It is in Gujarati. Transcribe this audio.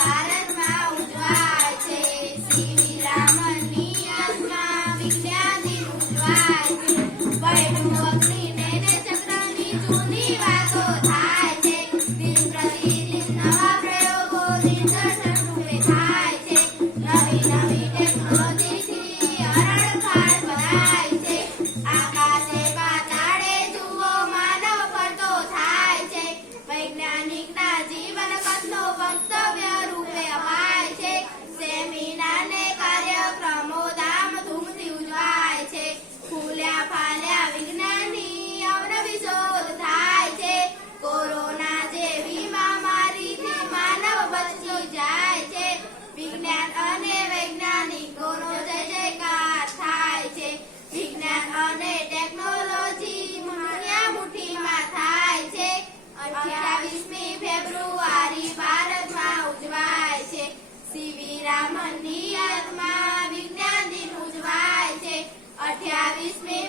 ભારતમાં ઉજવાય છે. સીવી રામનની યાદમાં વિજ્ઞાન દિન ઉજવાય છે. વૈભવ અગ્નિને ને ચક્રની જૂની વાતો થાય છે. દિન પ્રતિદિન નવા પ્રયોગો નિદર્શન રૂપે થાય છે. નવી નવી ટેકનોલોજીથી હરણફાળ ભરાય છે. આકાશે પાતાળે જુઓ માનવ ફરતો થાય છે. વૈજ્ઞાનિકના જીવન કથનો વક્તવ્ય રૂપે અપાય છે. સેમિનાર ને કાર્યક્રમો ધામધૂમથી ઉજવાય છે. ફૂલ્યા ફાલ્યા વિજ્ઞાનની અવનવી શોધ થાય છે. કોરોના જેવી મહામારીથી માનવ બચી જાય છે. વિજ્ઞાન અને વૈજ્ઞાનિકોનો જય જયકાર થાય છે. વિજ્ઞાન અને ટેકનોલોજી મુઠ્ઠીમાં થાય છે. 28મી ફેબ્રુઆરી ભારતમાં ઉજવાય છે. સીવી રામનની યાદમાં વિજ્ઞાન દિન ઉજવાય છે. 28મી